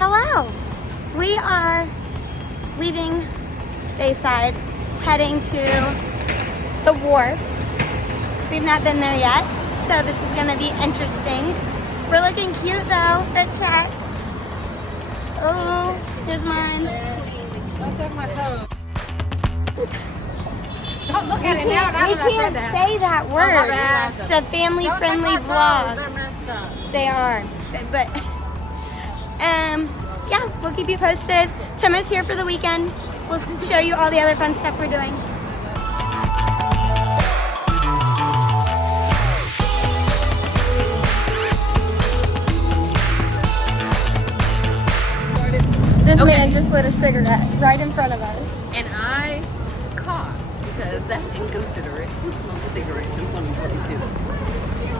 Hello! We are leaving Bayside, heading to the wharf. We've not been there yet, so this is gonna be interesting. We're looking cute though, fit check. Oh, here's mine. Don't touch my toe. Don't look at it now. We can't say that word. It's a family-friendly vlog. They're messed up. They are, but yeah, we'll keep you posted. Tima's here for the weekend. We'll show you all the other fun stuff we're doing. This man just lit a cigarette right in front of us. And I coughed because that's inconsiderate. Who smokes cigarettes in 2022?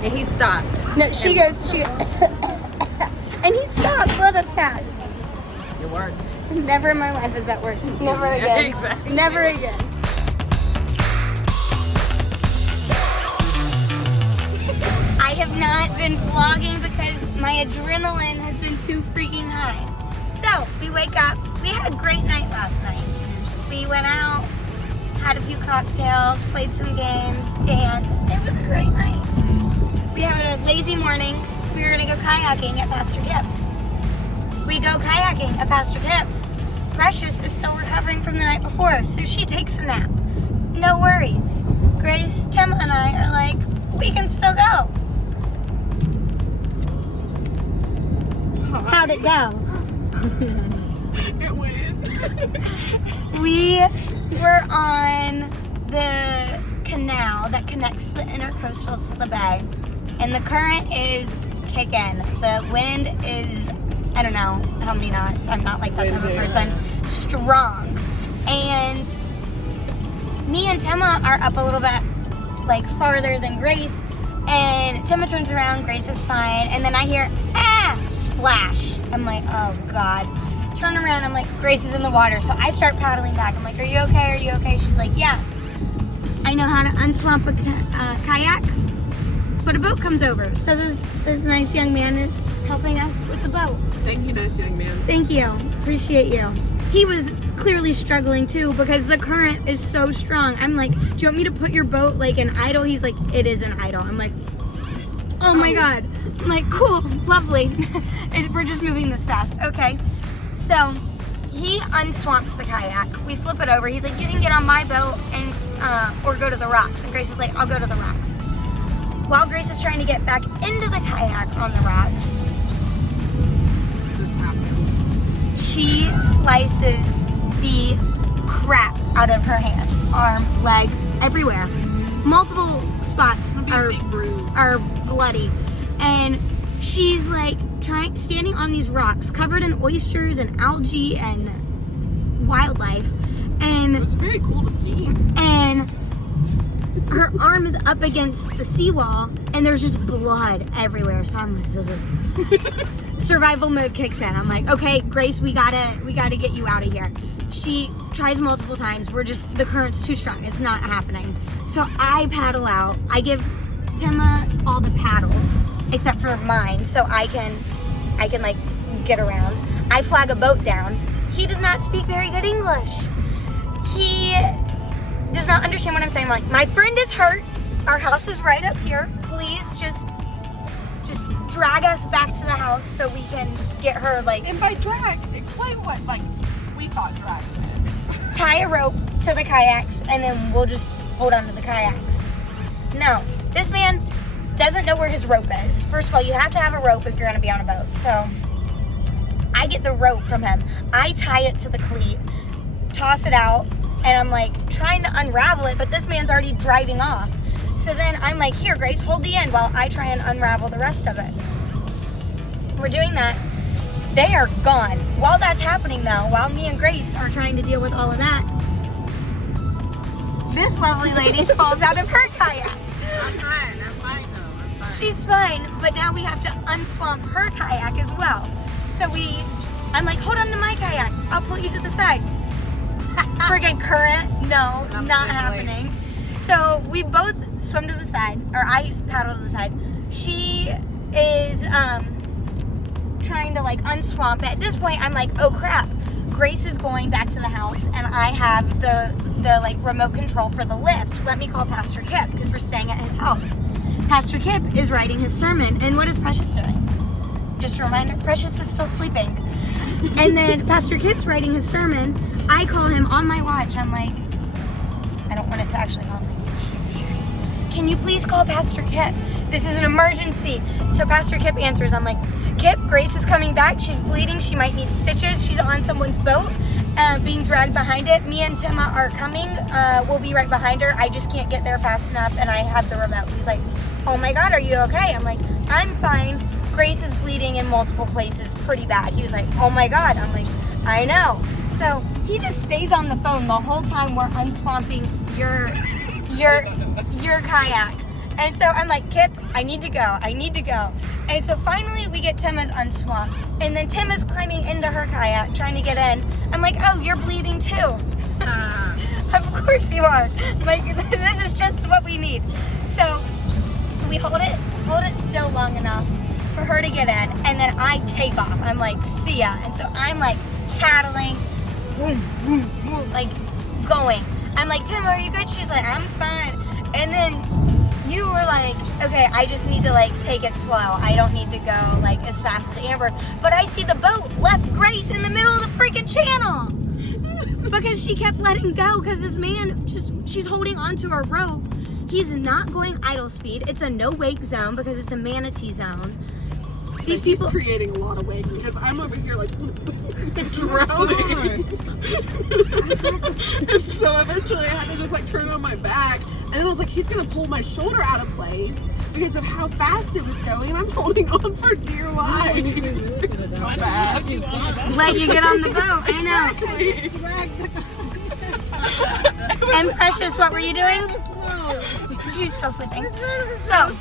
And he stopped. No, she goes, and he stopped, let us pass. It worked. Never in my life has that worked. Never again. Exactly. Never again. I have not been vlogging because my adrenaline has been too freaking high. So, we wake up. We had a great night last night. We went out, had a few cocktails, played some games, danced. It was a great night. We had a lazy morning. We were gonna go kayaking at Pastor Gibbs. We go kayaking at Pastor Gibbs. Precious is still recovering from the night before, so she takes a nap. No worries. Grace, Tim, and I are like, we can still go. How'd it go? It went. We were on the canal that connects the intercoastals to the bay, and the current is kicking. The wind is, I don't know how many knots. I'm not like that type of person. Strong. And me and Tima are up a little bit like farther than Grace, and Tima turns around, Grace is fine, and then I hear splash. I'm like, oh God. Turn around, I'm like, Grace is in the water. So I start paddling back. I'm like, are you okay? Are you okay? She's like, yeah. I know how to unswamp a kayak, but a boat comes over. So this nice young man is helping us with the boat. Thank you, nice young man. Thank you. Appreciate you. He was clearly struggling too because the current is so strong. I'm like, do you want me to put your boat like in idle? He's like, it is an idle. I'm like, oh my God. I'm like, cool, lovely. We're just moving this fast. Okay. So he unswamps the kayak. We flip it over. He's like, you can get on my boat and or go to the rocks. And Grace is like, I'll go to the rocks. While Grace is trying to get back into the kayak on the rocks, This happens. she slices the crap out of her hand, arm, leg, everywhere. Multiple spots are bloody. And she's like standing on these rocks covered in oysters and algae and wildlife. And It was very cool to see. and her arm is up against the seawall and there's just blood everywhere. So I'm like, ugh. Survival mode kicks in. I'm like, okay, Grace, we gotta get you out of here. She tries multiple times. The current's too strong. It's not happening. So I paddle out. I give Tima all the paddles except for mine, so I can like get around. I flag a boat down. He does not speak very good English. He does not understand what I'm saying. I'm like, my friend is hurt. Our house is right up here. Please just drag us back to the house so we can get her like. And by drag, explain what we thought drag meant. Tie a rope to the kayaks and then we'll just hold on to the kayaks. No, this man doesn't know where his rope is. First of all, you have to have a rope if you're gonna be on a boat. So I get the rope from him. I tie it to the cleat, toss it out, and I'm like trying to unravel it, but this man's already driving off. So then I'm like, here, Grace, hold the end while I try and unravel the rest of it. We're doing that. They are gone. While that's happening though, while me and Grace are trying to deal with all of that, this lovely lady falls out of her kayak. I'm fine though. I'm fine. She's fine, but now we have to unswamp her kayak as well. So I'm like, hold on to my kayak. I'll pull you to the side. Friggin' current, no, not happening. So we both swim to the side, or I paddle to the side. She is trying to like unswamp it. At this point, I'm like, oh crap. Grace is going back to the house, and I have the like remote control for the lift. Let me call Pastor Kip because we're staying at his house. Pastor Kip is writing his sermon, and what is Precious doing? Just a reminder, Precious is still sleeping. And then Pastor Kip's writing his sermon. I call him on my watch. I'm like, I don't want it to actually call me. Hey Siri, can you please call Pastor Kip? This is an emergency. So Pastor Kip answers. I'm like, Kip, Grace is coming back. She's bleeding. She might need stitches. She's on someone's boat, being dragged behind it. Me and Tima are coming. We'll be right behind her. I just can't get there fast enough, and I have the remote. He's like, oh my God, are you okay? I'm like, I'm fine. Grace is bleeding in multiple places pretty bad. He was like, oh my God. I'm like, I know. So he just stays on the phone the whole time we're unswamping your kayak. And so I'm like, Kip, I need to go. And so finally we get Tima's unswamped. And then Tima's climbing into her kayak, trying to get in. I'm like, oh, you're bleeding too. Of course you are. Like, this is just what we need. So we hold it still long enough for her to get in. And then I take off. I'm like, see ya. And so I'm like paddling, boom, boom, boom, like going. I'm like, Tim, are you good? She's like, I'm fine. And then you were like, okay, I just need to like take it slow. I don't need to go like as fast as Amber. But I see the boat left Grace in the middle of the freaking channel because she kept letting go because this man she's holding onto a rope. He's not going idle speed. It's a no wake zone because it's a manatee zone. These people creating a lot of wake because I'm over here like drowning. And so eventually I had to just like turn on my back. And I was like, he's gonna pull my shoulder out of place because of how fast it was going. And I'm holding on for dear life. So bad. Let you get on the boat. I know. And Precious, what were you doing? She's still sleeping. So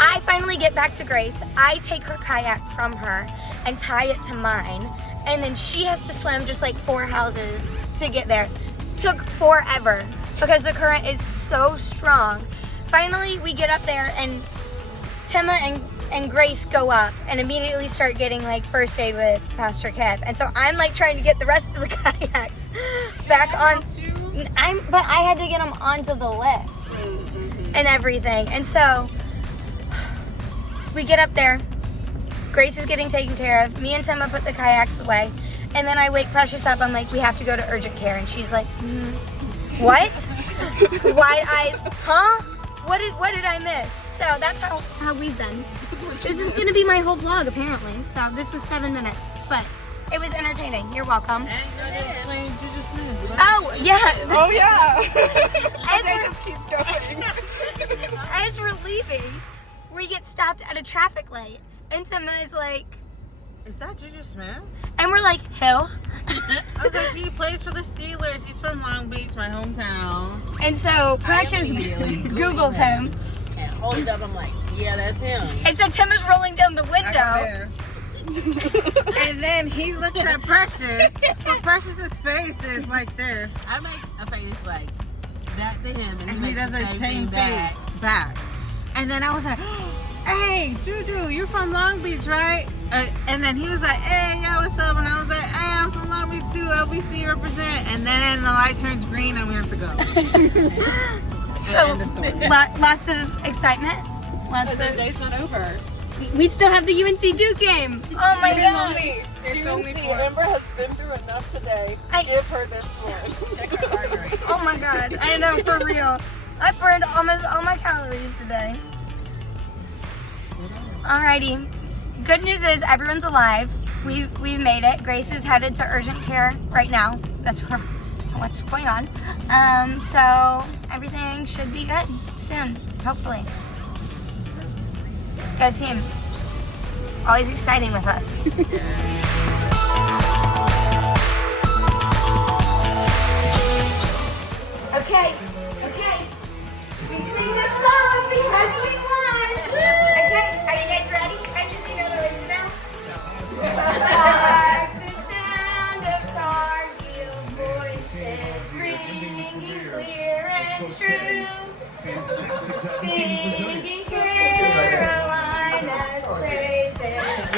I finally get back to Grace. I take her kayak from her and tie it to mine. And then she has to swim just like 4 houses to get there. Took forever because the current is so strong. Finally, we get up there and Tima and Grace go up and immediately start getting like first aid with Pastor Kip. And so I'm like trying to get the rest of the kayaks back on. But I had to get them onto the lift and everything. And so we get up there. Grace is getting taken care of. Me and Tima put the kayaks away. And then I wake Precious up. I'm like, we have to go to urgent care. And she's like, what? Wide eyes. Huh? What did I miss? So that's how we've been. This is going to be my whole vlog, apparently. So this was 7 minutes. But it was entertaining. You're welcome. Oh, yeah. Oh, yeah. It just keeps going. As we're leaving, we get stopped at a traffic light. And Tima is like, Is that Juju Smith? and we're like, Hill. I was like, he plays for the Steelers. He's from Long Beach, my hometown. And so Precious Googles him. And hold it up, I'm like, yeah, that's him. And so Tim is rolling down the I window. got this. And then he looks at Precious, but Precious's face is like this. I make a face like that to him, and And he does the same back. face back. And then I was like, hey, Juju, you're from Long Beach, right? And then he was like, hey, yeah, what's up? And I was like, hey, I'm from Long Beach too, LBC represent. And then the light turns green and we have to go. So End of story. lots of excitement. Lots The of. day's not over. We still have the UNC Duke game. Oh my god! It's only Amber has been through enough today. Give her this one. Check her heart rate. Oh my god! I know, for real. I burned almost all my calories today. Alrighty. Good news is everyone's alive. We've made it. Grace is headed to urgent care right now. That's what's going on. So everything should be good soon, hopefully. Go team. Always exciting with us. Okay. We sing this song because we won. Okay, are you guys ready? Precious, you know the words now? Hark the sound of Tar-Heel voices ringing clear and true, singing Carolina's praises.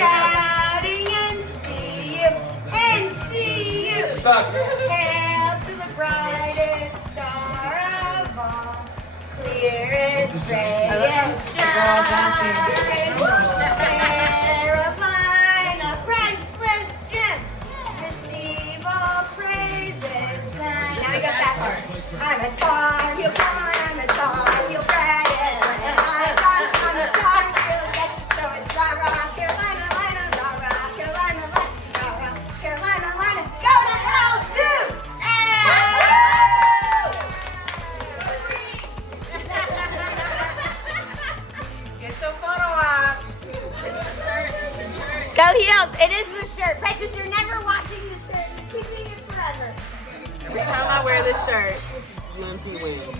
sucks. Hail to the brightest star of all. Clear its radiant shine. Caroline, a priceless gem. Receive all praises. Now we go faster. I'm a Tar Heel born. I'm a Tar Heel bred. I'm a Tar Heel get. So it's rah rah Carolina, Lina, rah rah Carolina, Lina, rah rah Carolina, Lina. Go to hell, dude! Get your photo op. Go Heels! It is the shirt. Precious, you're never watching the shirt. You're keeping it forever. Every time I wear this shirt, Lindsay wins.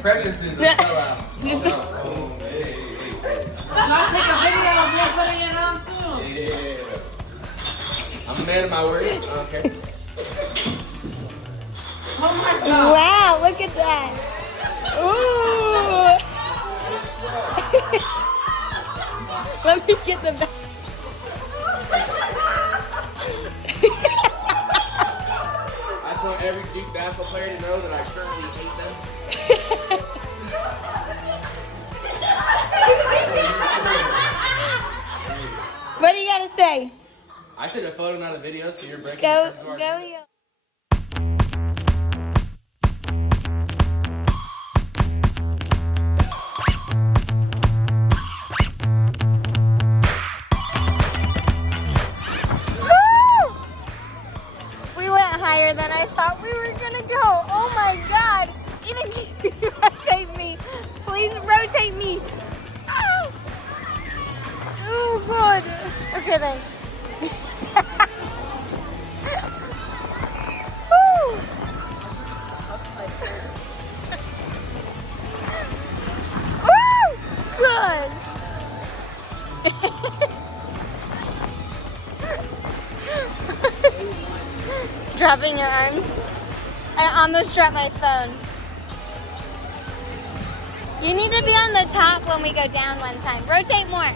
Precious is a sellout. Y'all take a video of me putting it on too. Yeah. I'm a man of my word. Okay. Oh my god. Wow, look at that. Ooh. Let me get the back. I just want every Duke basketball player to know that I currently hate them. What do you gotta say? I said a photo, not a video, so you're breaking Go, the terms of our go agreement. Heels. We went higher than I thought we were gonna go. Oh my god. Eden, can you rotate me? Please rotate me. Ah. Oh god. Okay, thanks. Woo. Woo! Good. Dropping your arms. I almost dropped my phone. You need to be on the top when we go down one time. Rotate more.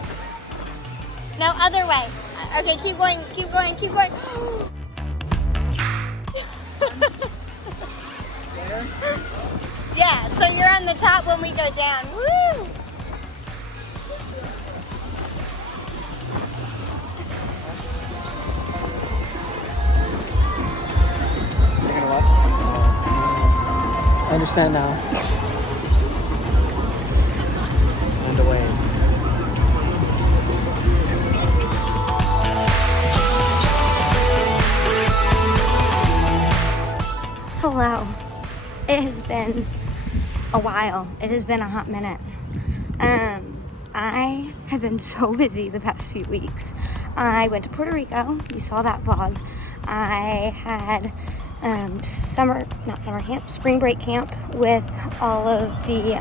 No, other way. Okay, keep going, keep going, keep going. Yeah, so you're on the top when we go down. Woo! I understand now. And away. Hello. It has been a while. It has been a hot minute. I have been so busy the past few weeks. I went to Puerto Rico. You saw that vlog. I had spring break camp with all of the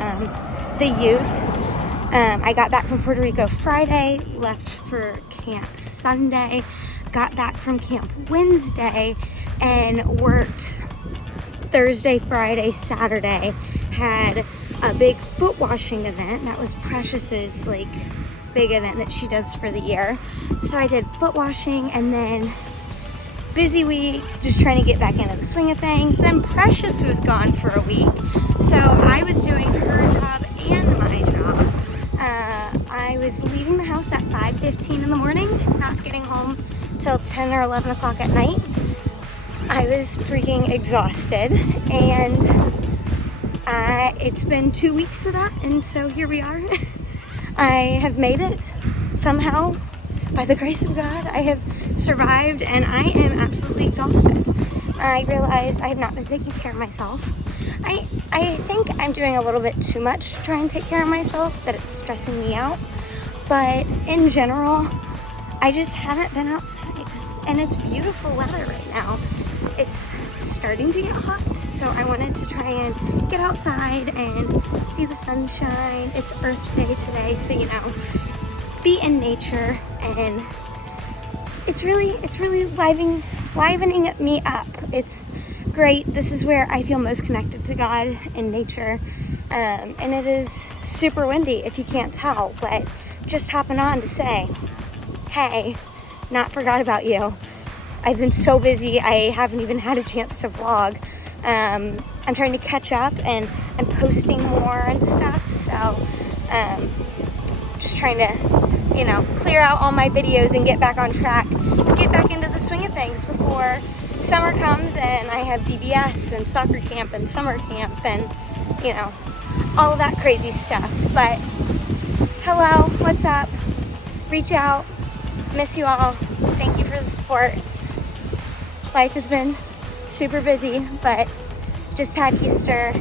youth. I got back from Puerto Rico Friday, left for camp Sunday, got back from camp Wednesday, and worked Thursday, Friday, Saturday. Had a big foot washing event. That was Precious's big event that she does for the year. So I did foot washing, and then busy week, just trying to get back into the swing of things. Then Precious was gone for a week, so I was doing her job and my job. I was leaving the house at 5:15 in the morning, not getting home till 10 or 11 o'clock at night. I was freaking exhausted, and it's been 2 weeks of that, and so here we are. I have made it somehow. By the grace of God, I have survived, and I am absolutely exhausted. I realize I have not been taking care of myself. I think I'm doing a little bit too much to try and take care of myself, that it's stressing me out. But in general, I just haven't been outside, and it's beautiful weather right now. It's starting to get hot, so I wanted to try and get outside and see the sunshine. It's Earth Day today, so be in nature, and it's really livening me up. It's great. This is where I feel most connected to God in nature, and it is super windy if you can't tell, but just hopping on to say, hey, not forgot about you. I've been so busy, I haven't even had a chance to vlog. I'm trying to catch up and posting more and stuff, so just trying to, you know, clear out all my videos and get back on track, get back into the swing of things before summer comes and I have BBS and soccer camp and summer camp and, you know, all of that crazy stuff. But hello, what's up? Reach out, miss you all. Thank you for the support. Life has been super busy, but just had Easter,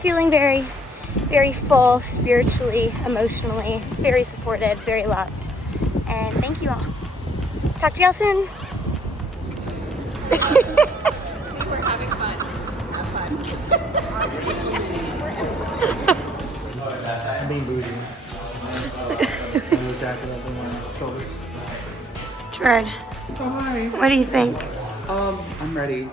feeling very, very full spiritually, emotionally, very supported, very loved. And thank you all. Talk to y'all soon. We're having fun. Have fun. I'm being bougie. Jacket up on my shoulders. Gerard, Oh, hi. what do you think? I'm ready.